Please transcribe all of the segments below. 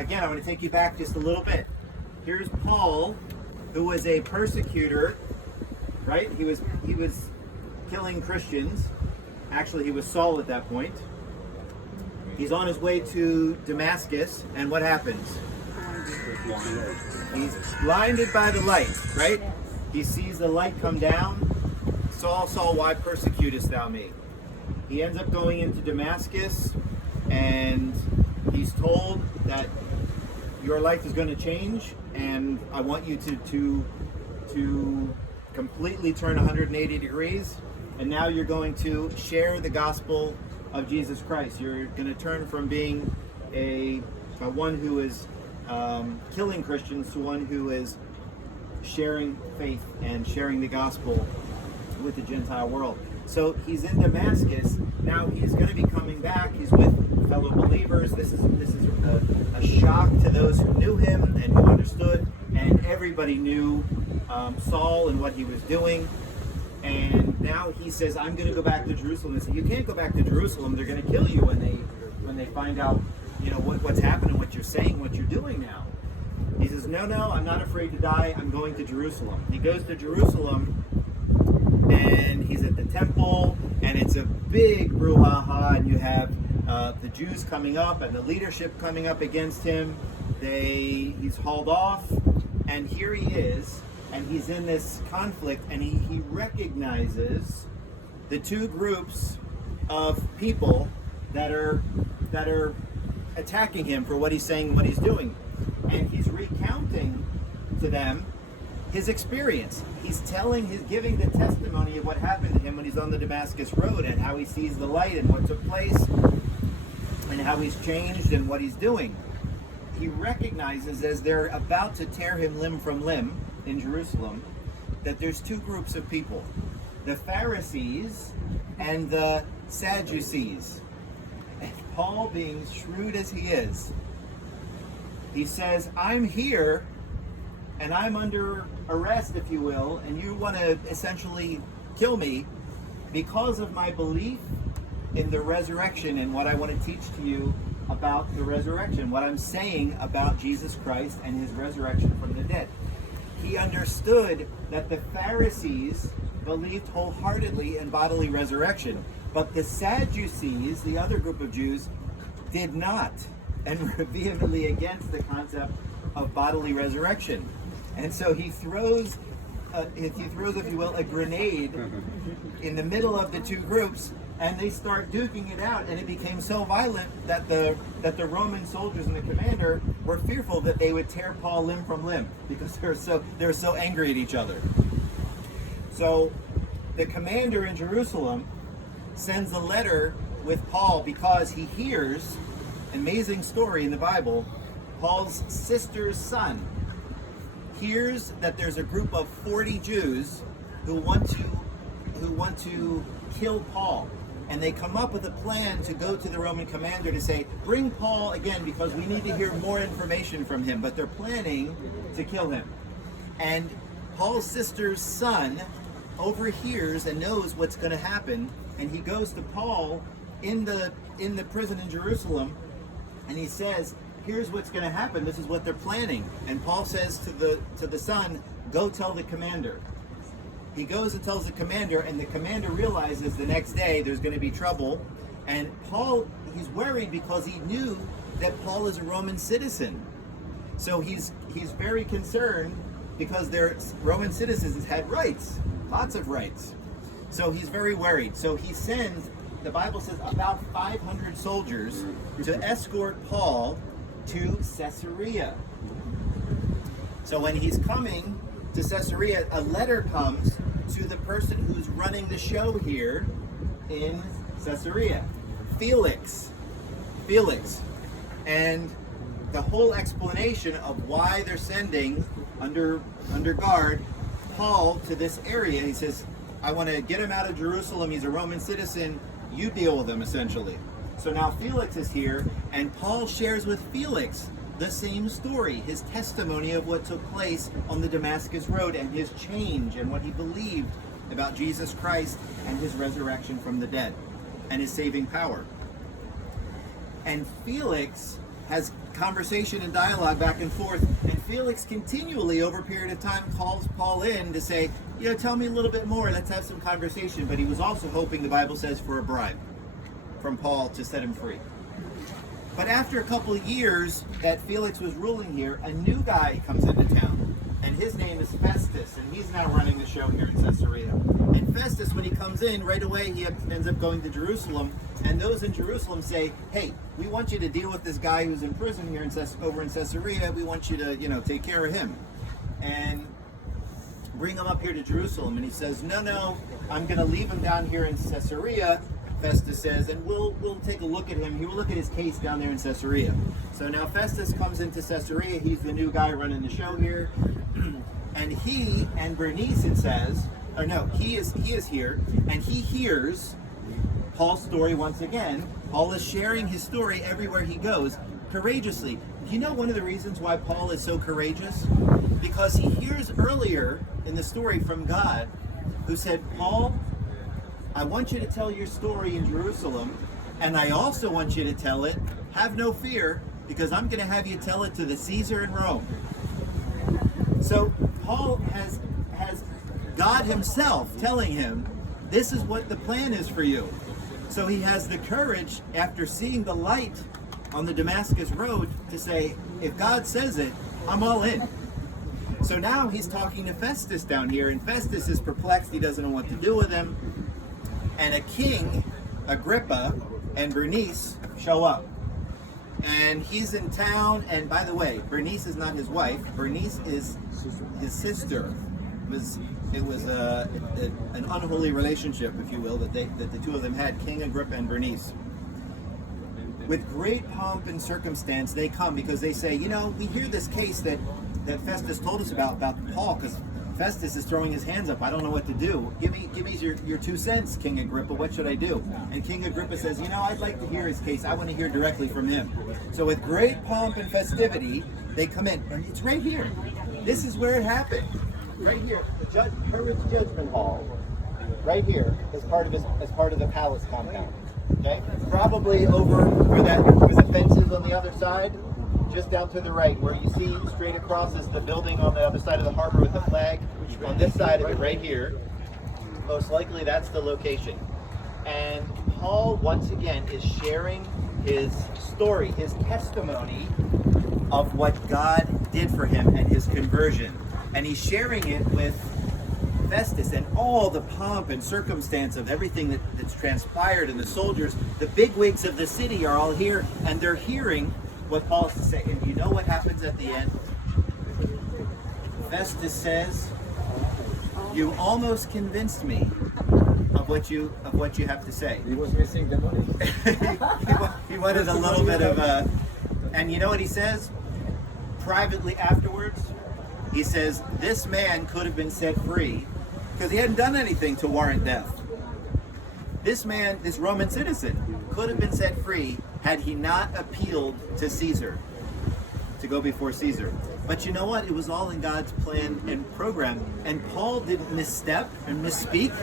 again, I'm going to take you back just a little bit. Here's Paul, who was a persecutor, right? He was killing Christians. Actually, he was Saul at that point. He's on his way to Damascus, and what happens? He's blinded by the light, right? He sees the light come down. Saul, Saul, why persecutest thou me? He ends up going into Damascus, and he's told that your life is going to change, and I want you to completely turn 180 degrees, and now you're going to share the gospel of Jesus Christ. You're going to turn from being a one who is killing Christians to one who is sharing faith and sharing the gospel with the Gentile world. So he's in Damascus. Now he's going to be coming back. He's with fellow believers. This is a shock to those who knew him and who understood. And everybody knew Saul and what he was doing. And now he says, I'm going to go back to Jerusalem. They say, you can't go back to Jerusalem. They're going to kill you when they find out, what's happening, what you're saying, what you're doing now. He says, no, I'm not afraid to die. I'm going to Jerusalem. He goes to Jerusalem, and he's at the temple, and it's a big brouhaha, and you have the Jews coming up and the leadership coming up against him. He's hauled off, and here he is, and he's in this conflict, and he recognizes the two groups of people that are attacking him for what he's saying and what he's doing. And he's recounting to them his experience. He's giving the testimony of what happened to him when he's on the Damascus Road, and how he sees the light and what took place, and how he's changed and what he's doing. He recognizes, as they're about to tear him limb from limb in Jerusalem, that there's two groups of people: the Pharisees and the Sadducees. And Paul, being shrewd as he is, he says, I'm here and I'm under arrest, if you will, and you want to essentially kill me because of my belief in the resurrection and what I want to teach to you about the resurrection, what I'm saying about Jesus Christ and his resurrection from the dead. He understood that the Pharisees believed wholeheartedly in bodily resurrection, but the Sadducees, the other group of Jews, did not, and were vehemently against the concept of bodily resurrection. And so he throws, if you will, a grenade in the middle of the two groups, and they start duking it out, and it became so violent that the Roman soldiers and the commander were fearful that they would tear Paul limb from limb, because they were so angry at each other. So the commander in Jerusalem sends a letter with Paul, because he hears, amazing story in the Bible, Paul's sister's son hears that there's a group of 40 Jews who want to kill Paul. And they come up with a plan to go to the Roman commander to say, bring Paul again, because we need to hear more information from him. But they're planning to kill him. And Paul's sister's son overhears and knows what's going to happen. And he goes to Paul in the prison in Jerusalem, and he says, here's what's going to happen. This is what they're planning. And Paul says to the son, go tell the commander. He goes and tells the commander, and the commander realizes the next day there's going to be trouble. And Paul, he's worried because he knew that Paul is a Roman citizen. So he's very concerned, because their Roman citizens had rights, lots of rights. So he's very worried. So he sends, the Bible says, about 500 soldiers to escort Paul to Caesarea. So when he's coming to Caesarea, a letter comes to the person who's running the show here in Caesarea, Felix. And the whole explanation of why they're sending under guard Paul to this area, he says, I want to get him out of Jerusalem. He's a Roman citizen. You deal with him, essentially. So now Felix is here, and Paul shares with Felix the same story, his testimony of what took place on the Damascus Road, and his change, and what he believed about Jesus Christ and his resurrection from the dead and his saving power. And Felix has conversation and dialogue back and forth, and Felix continually, over a period of time, calls Paul in to say, tell me a little bit more, let's have some conversation. But he was also hoping, the Bible says, for a bribe from Paul to set him free. But after a couple of years that Felix was ruling here, a new guy comes into town, and his name is Festus, and he's now running the show here in Caesarea. And Festus, when he comes in, right away he ends up going to Jerusalem, and those in Jerusalem say, hey, we want you to deal with this guy who's in prison here over in Caesarea. We want you to, take care of him and bring him up here to Jerusalem. And he says, no, I'm going to leave him down here in Caesarea, Festus says, and we'll take a look at him. He will look at his case down there in Caesarea. So now Festus comes into Caesarea. He's the new guy running the show here. And he and Bernice, it says, he is here, and he hears Paul's story once again. Paul is sharing his story everywhere he goes, courageously. Do you know one of the reasons why Paul is so courageous? Because he hears earlier in the story from God, who said, Paul, I want you to tell your story in Jerusalem, and I also want you to tell it, have no fear, because I'm going to have you tell it to the Caesar in Rome. So Paul has God himself telling him, this is what the plan is for you. So he has the courage, after seeing the light on the Damascus road, to say, if God says it, I'm all in. So now he's talking to Festus down here, and Festus is perplexed. He doesn't know what to do with him. And a king, Agrippa, and Bernice show up. And he's in town, and by the way, Bernice is not his wife. Bernice is his sister. It was an unholy relationship, if you will, that the two of them had, King Agrippa and Bernice. With great pomp and circumstance, they come because they say, we hear this case that Festus told us about Paul, because Festus is throwing his hands up. I don't know what to do. Give me your 2 cents, King Agrippa. What should I do? And King Agrippa says, I'd like to hear his case. I want to hear directly from him. So with great pomp and festivity, they come in. And it's right here. This is where it happened. Right here. The Herod's Judgment Hall. Right here, as part of the palace compound. Okay? Probably over where the fence is on the other side. Just down to the right, where you see straight across is the building on the other side of the harbor with the flag. On this side of it, right here, most likely that's the location. And Paul, once again, is sharing his story, his testimony of what God did for him and his conversion. And he's sharing it with Festus and all the pomp and circumstance of everything that's transpired, and the soldiers, the bigwigs of the city are all here, and they're hearing what Paul has to say. And you know what happens at the end? Festus says, you almost convinced me of what you have to say. He was missing the money. he wanted a little bit of a, and you know what he says? Privately afterwards, he says, this man could have been set free because he hadn't done anything to warrant death. This man, this Roman citizen, could have been set free had he not appealed to Caesar, to go before Caesar. But you know what? It was all in God's plan and program. And Paul didn't misstep and misspeak.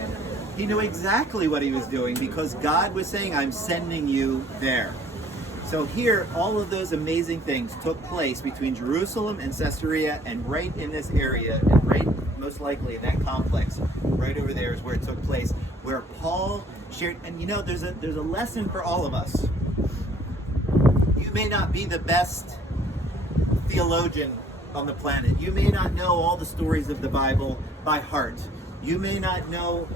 He knew exactly what he was doing because God was saying, I'm sending you there. So here, all of those amazing things took place between Jerusalem and Caesarea, and right in this area, and right most likely in that complex, right over there is where it took place, where Paul shared. And there's a lesson for all of us. You may not be the best theologian on the planet. You may not know all the stories of the Bible by heart. You may not know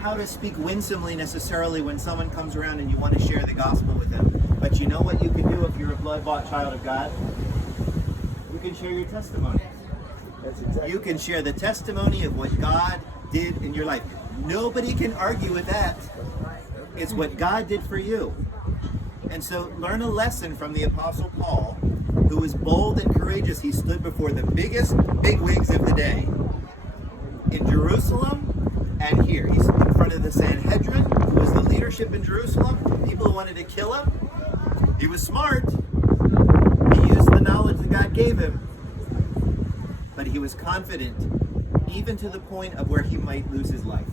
how to speak winsomely necessarily when someone comes around and you want to share the gospel with them. But you know what you can do if you're a blood-bought child of God? You can share your testimony. That's exactly. You can share the testimony of what God did in your life. Nobody can argue with that. It's what God did for you. And so learn a lesson from the Apostle Paul, who was bold and courageous. He stood before the biggest bigwigs of the day in Jerusalem and here. He stood in front of the Sanhedrin, who was the leadership in Jerusalem, people who wanted to kill him. He was smart. He used the knowledge that God gave him. But he was confident, even to the point of where he might lose his life.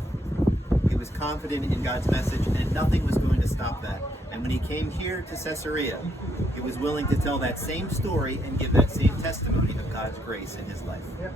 He was confident in God's message, and nothing was going to stop that. And when he came here to Caesarea, he was willing to tell that same story and give that same testimony of God's grace in his life. Yep.